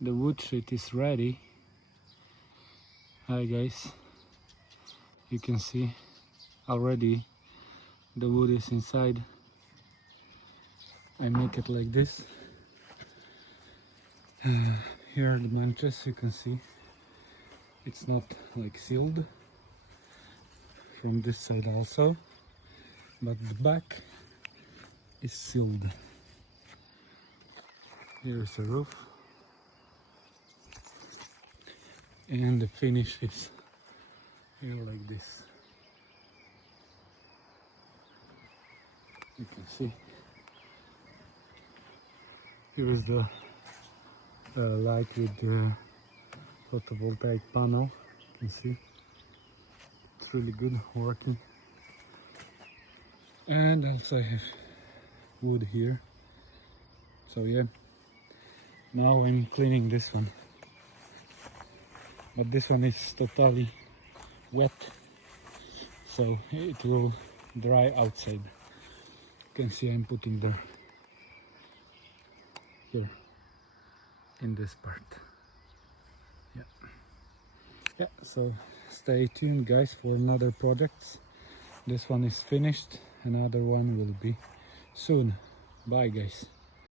The wood sheet is ready. Hi guys, you can see already the wood is inside. I make it like this. Here are the branches, you can see it's not like sealed. From this side also, but the back is sealed. Here is the roof, and the finish is here like this. You can see here is the light with the photovoltaic panel. You can see it's really good working. And also I have wood here. So yeah, now I'm cleaning this one, but this one is totally wet, so it will dry outside. You can see I'm putting the here in this part. Yeah, so stay tuned guys for another projects. This one is finished, another one will be soon. Bye guys.